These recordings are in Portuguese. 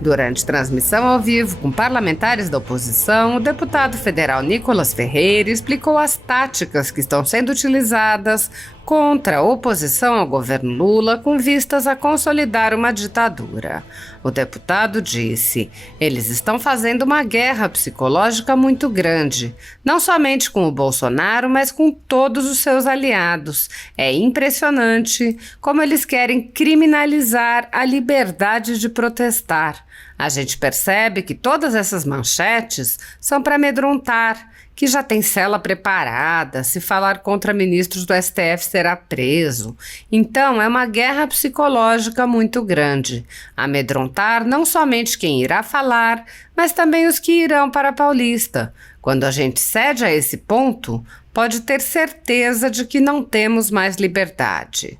Durante transmissão ao vivo com parlamentares da oposição, o deputado federal Nicolas Ferreira explicou as táticas que estão sendo utilizadas contra a oposição ao governo Lula com vistas a consolidar uma ditadura. O deputado disse: eles estão fazendo uma guerra psicológica muito grande, não somente com o Bolsonaro, mas com todos os seus aliados. É impressionante como eles querem criminalizar a liberdade de protestar. A gente percebe que todas essas manchetes são para amedrontar, que já tem cela preparada, se falar contra ministros do STF será preso. Então é uma guerra psicológica muito grande. Amedrontar não somente quem irá falar, mas também os que irão para a Paulista. Quando a gente cede a esse ponto, pode ter certeza de que não temos mais liberdade.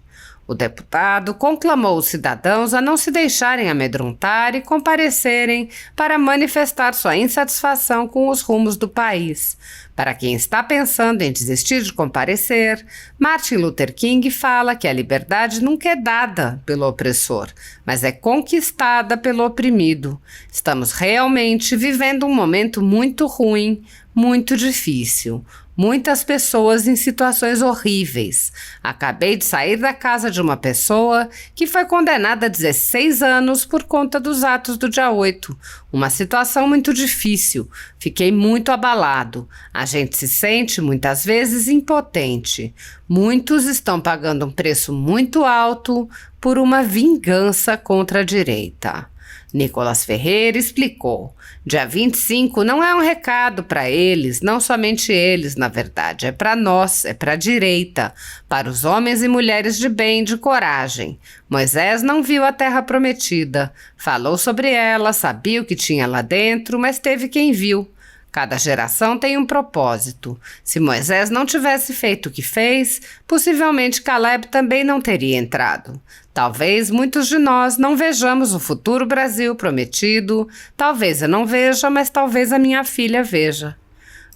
O deputado conclamou os cidadãos a não se deixarem amedrontar e comparecerem para manifestar sua insatisfação com os rumos do país. Para quem está pensando em desistir de comparecer, Martin Luther King fala que a liberdade nunca é dada pelo opressor, mas é conquistada pelo oprimido. Estamos realmente vivendo um momento muito ruim, muito difícil. Muitas pessoas em situações horríveis. Acabei de sair da casa de uma pessoa que foi condenada a 16 anos por conta dos atos do dia 8. Uma situação muito difícil. Fiquei muito abalado. A gente se sente muitas vezes impotente. Muitos estão pagando um preço muito alto por uma vingança contra a direita. Nicolas Ferreira explicou: dia 25 não é um recado para eles, não somente eles, na verdade, é para nós, é para a direita, para os homens e mulheres de bem, de coragem. Moisés não viu a terra prometida, falou sobre ela, sabia o que tinha lá dentro, mas teve quem viu. Cada geração tem um propósito. Se Moisés não tivesse feito o que fez, possivelmente Caleb também não teria entrado. Talvez muitos de nós não vejamos o futuro Brasil prometido, talvez eu não veja, mas talvez a minha filha veja.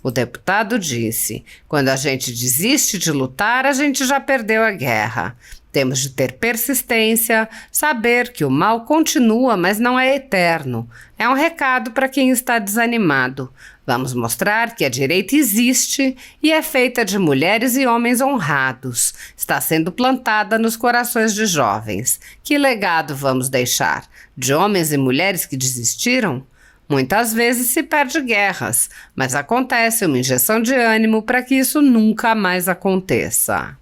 O deputado disse: quando a gente desiste de lutar, a gente já perdeu a guerra. Temos de ter persistência, saber que o mal continua, mas não é eterno. É um recado para quem está desanimado. Vamos mostrar que a direita existe e é feita de mulheres e homens honrados. Está sendo plantada nos corações de jovens. Que legado vamos deixar? De homens e mulheres que desistiram? Muitas vezes se perde guerras, mas acontece uma injeção de ânimo para que isso nunca mais aconteça.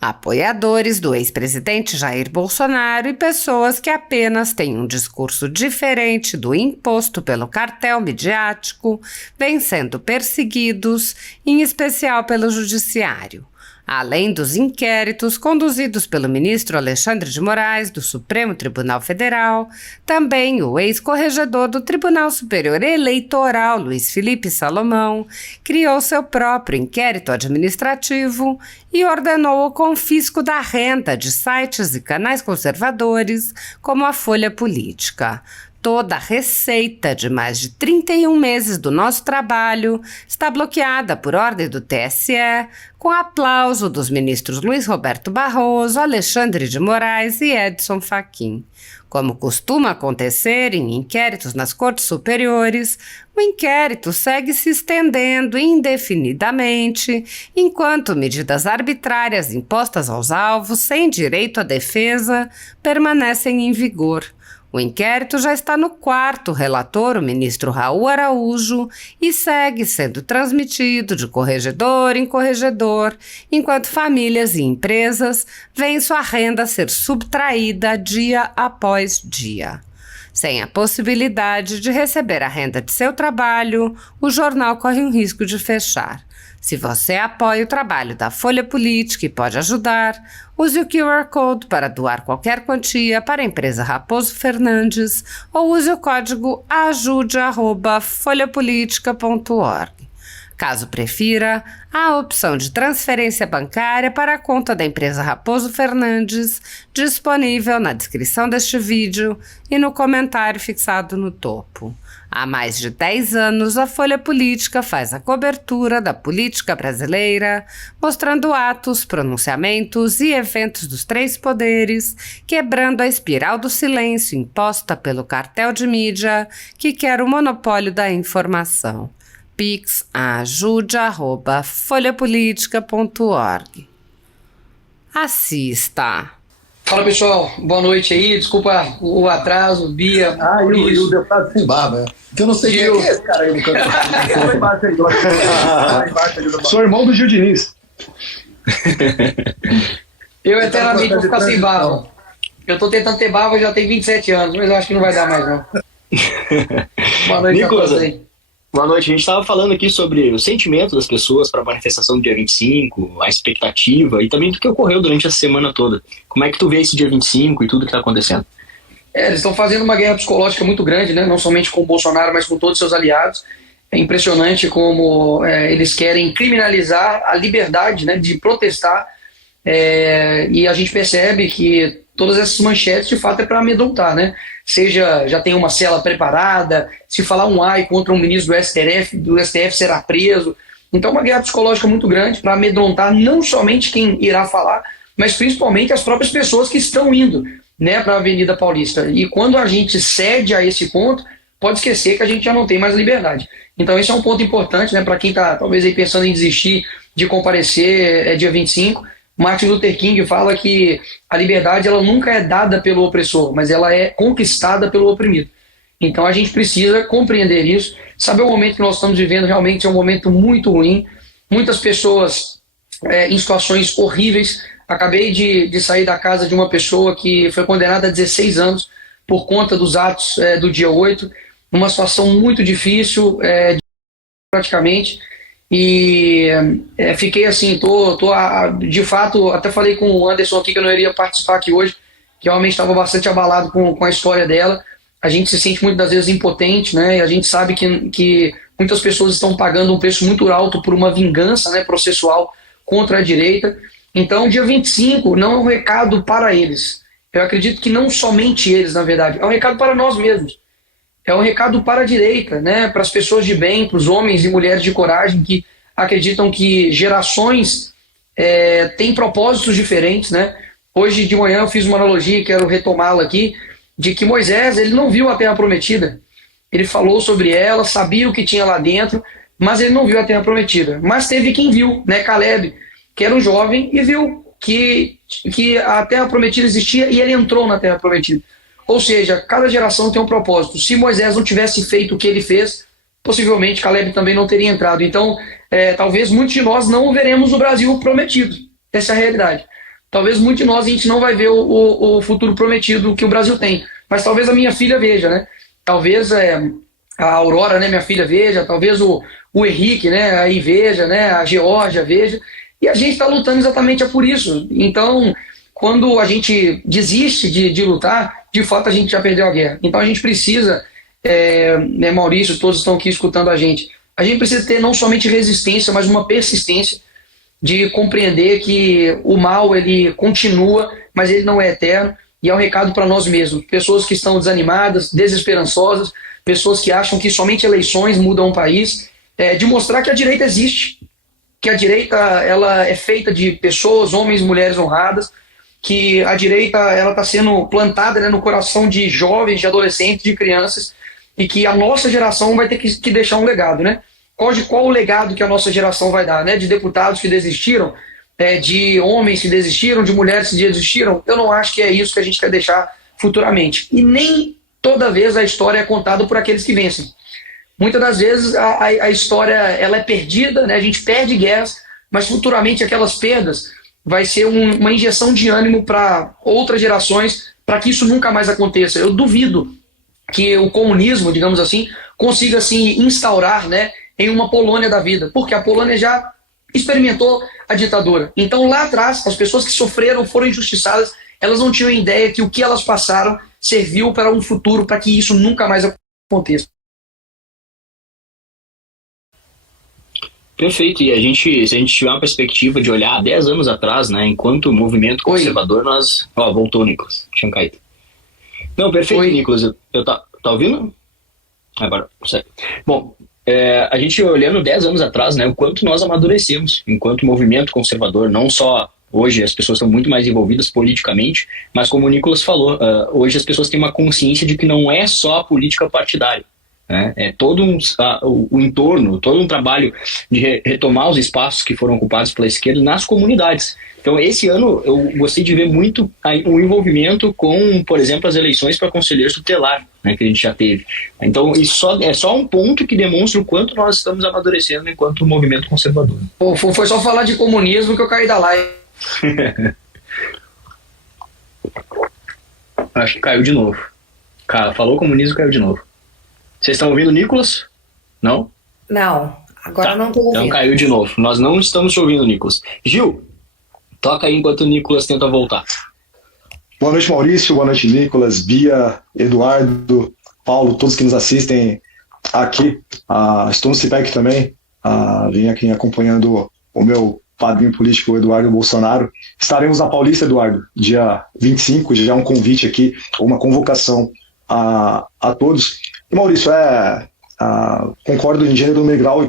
Apoiadores do ex-presidente Jair Bolsonaro e pessoas que apenas têm um discurso diferente do imposto pelo cartel midiático vêm sendo perseguidos, em especial pelo judiciário. Além dos inquéritos conduzidos pelo ministro Alexandre de Moraes, do Supremo Tribunal Federal, também o ex-corregedor do Tribunal Superior Eleitoral, Luiz Felipe Salomão, criou seu próprio inquérito administrativo e ordenou o confisco da renda de sites e canais conservadores, como a Folha Política. Toda a receita de mais de 31 meses do nosso trabalho está bloqueada por ordem do TSE, com aplauso dos ministros Luiz Roberto Barroso, Alexandre de Moraes e Edson Fachin. Como costuma acontecer em inquéritos nas cortes superiores, o inquérito segue se estendendo indefinidamente, enquanto medidas arbitrárias impostas aos alvos sem direito à defesa permanecem em vigor. O inquérito já está no quarto relator, o ministro Raul Araújo, e segue sendo transmitido de corregedor em corregedor, enquanto famílias e empresas veem sua renda ser subtraída dia após dia. Sem a possibilidade de receber a renda de seu trabalho, o jornal corre um risco de fechar. Se você apoia o trabalho da Folha Política e pode ajudar, use o QR Code para doar qualquer quantia para a empresa Raposo Fernandes ou use o código ajude@folhapolitica.org. Caso prefira, há a opção de transferência bancária para a conta da empresa Raposo Fernandes, disponível na descrição deste vídeo e no comentário fixado no topo. Há mais de 10 anos, a Folha Política faz a cobertura da política brasileira, mostrando atos, pronunciamentos e eventos dos três poderes, quebrando a espiral do silêncio imposta pelo cartel de mídia que quer o monopólio da informação. Pix ajude@folhapolitica.org. Assista! Fala pessoal, boa noite aí, desculpa o atraso, Bia. E o deputado sem barba, que eu não sei quem é esse cara aí no canto. Sou irmão do Gil Diniz. Eu eternamente vou ficar sem barba. Eu tô tentando ter barba, já tem 27 anos, mas eu acho que não vai dar mais não. Boa noite a todos aí. Boa noite, a gente estava falando aqui sobre o sentimento das pessoas para a manifestação do dia 25, a expectativa e também do que ocorreu durante a semana toda. Como é que tu vê esse dia 25 e tudo que está acontecendo? Eles estão fazendo uma guerra psicológica muito grande, né? Não somente com o Bolsonaro, mas com todos os seus aliados. É impressionante como eles querem criminalizar a liberdade, né, de protestar, e a gente percebe que todas essas manchetes de fato é para amedrontar, né? Seja já tem uma cela preparada, se falar um ai contra um ministro do STF será preso. Então uma guerra psicológica muito grande para amedrontar não somente quem irá falar, mas principalmente as próprias pessoas que estão indo, né, para a Avenida Paulista. E quando a gente cede a esse ponto, pode esquecer que a gente já não tem mais liberdade. Então esse é um ponto importante, né, para quem está talvez aí pensando em desistir de comparecer dia 25. Martin Luther King fala que a liberdade ela nunca é dada pelo opressor, mas ela é conquistada pelo oprimido. Então a gente precisa compreender isso, saber o momento que nós estamos vivendo realmente é um momento muito ruim, muitas pessoas em situações horríveis. Acabei de sair da casa de uma pessoa que foi condenada a 16 anos por conta dos atos do dia 8, numa situação muito difícil, praticamente. E fiquei assim, de fato, até falei com o Anderson aqui que eu não iria participar aqui hoje, que realmente estava bastante abalado com a história dela. A gente se sente muitas vezes impotente, né? E a gente sabe que muitas pessoas estão pagando um preço muito alto por uma vingança, né, processual contra a direita. Então, dia 25 não é um recado para eles. Eu acredito que não somente eles, na verdade, é um recado para nós mesmos. É um recado para a direita, né, para as pessoas de bem, para os homens e mulheres de coragem que acreditam que gerações têm propósitos diferentes, né? Hoje de manhã eu fiz uma analogia, quero retomá-la aqui, de que Moisés ele não viu a Terra Prometida. Ele falou sobre ela, sabia o que tinha lá dentro, mas ele não viu a Terra Prometida. Mas teve quem viu, né? Caleb, que era um jovem e viu que a Terra Prometida existia e ele entrou na Terra Prometida. Ou seja, cada geração tem um propósito. Se Moisés não tivesse feito o que ele fez, possivelmente Caleb também não teria entrado. Então, talvez muitos de nós não veremos o Brasil prometido. Essa é a realidade. Talvez muitos de nós a gente não vai ver o futuro prometido que o Brasil tem. Mas talvez a minha filha veja, né? Talvez a Aurora, né, minha filha, veja. Talvez o Henrique, né, aí veja, né? A Geórgia veja. E a gente está lutando exatamente por isso. Então, quando a gente desiste de lutar, de fato a gente já perdeu a guerra. Então a gente precisa, né, Maurício, todos estão aqui escutando a gente precisa ter não somente resistência, mas uma persistência de compreender que o mal ele continua, mas ele não é eterno, e é um recado para nós mesmos. Pessoas que estão desanimadas, desesperançosas, pessoas que acham que somente eleições mudam o país, de mostrar que a direita existe, que a direita ela é feita de pessoas, homens e mulheres honradas, que a direita ela está sendo plantada, né, no coração de jovens, de adolescentes, de crianças, e que a nossa geração vai ter que deixar um legado, né? Qual o legado que a nossa geração vai dar, né? De deputados que desistiram, de homens que desistiram, de mulheres que desistiram. Eu não acho que é isso que a gente quer deixar futuramente. E nem toda vez a história é contada por aqueles que vencem. Muitas das vezes a história ela é perdida, né? A gente perde guerras, mas futuramente aquelas perdas vai ser uma injeção de ânimo para outras gerações, para que isso nunca mais aconteça. Eu duvido que o comunismo, digamos assim, consiga se instaurar, né, em uma Polônia da vida, porque a Polônia já experimentou a ditadura. Então lá atrás, as pessoas que sofreram, foram injustiçadas, elas não tinham ideia que o que elas passaram serviu para um futuro, para que isso nunca mais aconteça. Perfeito, e se a gente tiver uma perspectiva de olhar 10 anos atrás, né, enquanto movimento conservador, nós... voltou o Nicolas, tinha caído. Não, perfeito, Nicolas, tá ouvindo? Agora, sério. Bom, a gente olhando 10 anos atrás, né, o quanto nós amadurecemos enquanto movimento conservador, não só hoje as pessoas estão muito mais envolvidas politicamente, mas como o Nicolas falou, hoje as pessoas têm uma consciência de que não é só a política partidária. Né? É todo o entorno, todo um trabalho de retomar os espaços que foram ocupados pela esquerda nas comunidades. Então, esse ano eu gostei de ver muito o envolvimento com, por exemplo, as eleições para conselheiro tutelar, né, que a gente já teve. Então, isso é só um ponto que demonstra o quanto nós estamos amadurecendo enquanto movimento conservador. Pô, foi só falar de comunismo que eu caí da live. Acho que caiu de novo. Cara, falou comunismo, caiu de novo. Vocês estão ouvindo o Nicolas? Não? Não, agora não estou ouvindo. Então caiu de novo. Nós não estamos te ouvindo, Nicolas. Gil, toca aí enquanto o Nicolas tenta voltar. Boa noite, Maurício. Boa noite, Nicolas, Bia, Eduardo, Paulo, todos que nos assistem aqui. Estou no CIPEC também. Vim aqui acompanhando o meu padrinho político, Eduardo Bolsonaro. Estaremos na Paulista, Eduardo, dia 25. Já é um convite aqui, uma convocação a todos. E, Maurício, concordo em gênero no grau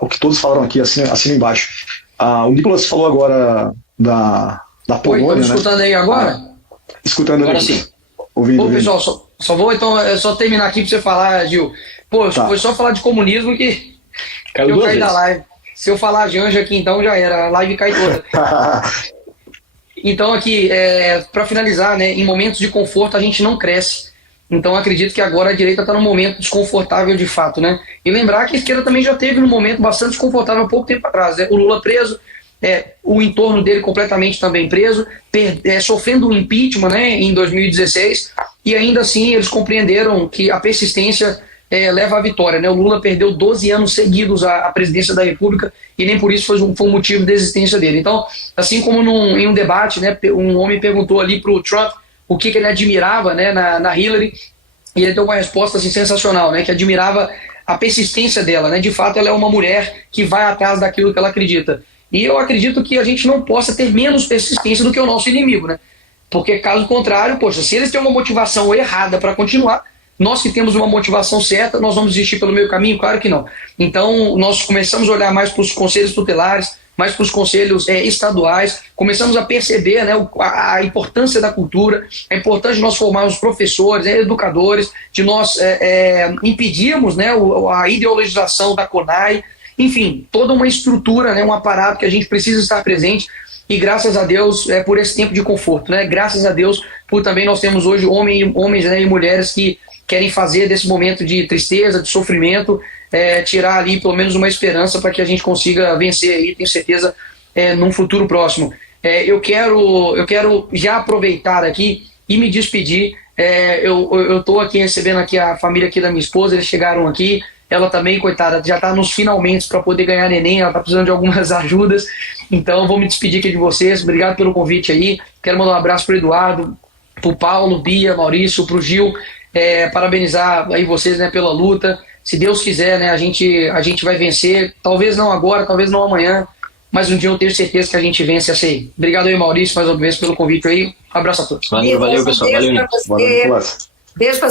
o que todos falaram aqui, assina embaixo. O Nicolas falou agora da Polônia, Estão escutando, né? Aí agora? Escutando agora sim. Ouvindo. Pô, pessoal, só vou então só terminar aqui para você falar, Gil. Pô, foi só falar de comunismo que eu caí da live. Se eu falar Janja aqui, então já era, a live cai toda. Então aqui, para finalizar, né, em momentos de conforto a gente não cresce. Então acredito que agora a direita está num momento desconfortável de fato, né? E lembrar que a esquerda também já teve num momento bastante desconfortável há pouco tempo atrás, né? O Lula preso, o entorno dele completamente também preso, sofrendo um impeachment, né, em 2016, e ainda assim eles compreenderam que a persistência leva à vitória, né? O Lula perdeu 12 anos seguidos à presidência da República e nem por isso foi um motivo de existência dele. Então, assim como em um debate, né, um homem perguntou ali para o Trump o que ele admirava, né, na Hillary, e ele deu uma resposta assim, sensacional, né, que admirava a persistência dela. Né? De fato, ela é uma mulher que vai atrás daquilo que ela acredita. E eu acredito que a gente não possa ter menos persistência do que o nosso inimigo. Né? Porque, caso contrário, poxa, se eles têm uma motivação errada para continuar, nós que temos uma motivação certa, nós vamos desistir pelo meio caminho? Claro que não. Então, nós começamos a olhar mais para os conselhos tutelares, mais para os conselhos estaduais, começamos a perceber, né, a importância da cultura, a importância de nós formarmos professores, educadores, de nós impedirmos, né, a ideologização da CONAI, enfim, toda uma estrutura, né, um aparato que a gente precisa estar presente. E graças a Deus por esse tempo de conforto, né? Graças a Deus por também nós temos hoje homens, né, e mulheres que querem fazer desse momento de tristeza, de sofrimento, tirar ali pelo menos uma esperança para que a gente consiga vencer aí, tenho certeza, num futuro próximo. Eu quero já aproveitar aqui e me despedir. Eu estou aqui recebendo aqui a família aqui da minha esposa, eles chegaram aqui, ela também, coitada, já está nos finalmente para poder ganhar neném, ela está precisando de algumas ajudas, então vou me despedir aqui de vocês, obrigado pelo convite aí, quero mandar um abraço para o Eduardo, para o Paulo, Bia, Maurício, para o Gil, parabenizar aí vocês, né, pela luta. Se Deus quiser, né, a gente vai vencer, talvez não agora, talvez não amanhã, mas um dia eu tenho certeza que a gente vence essa aí. Obrigado aí, Maurício, mais uma vez pelo convite aí. Um abraço a todos. Valeu, pessoal. Valeu, Beijo pra você. Beijo pra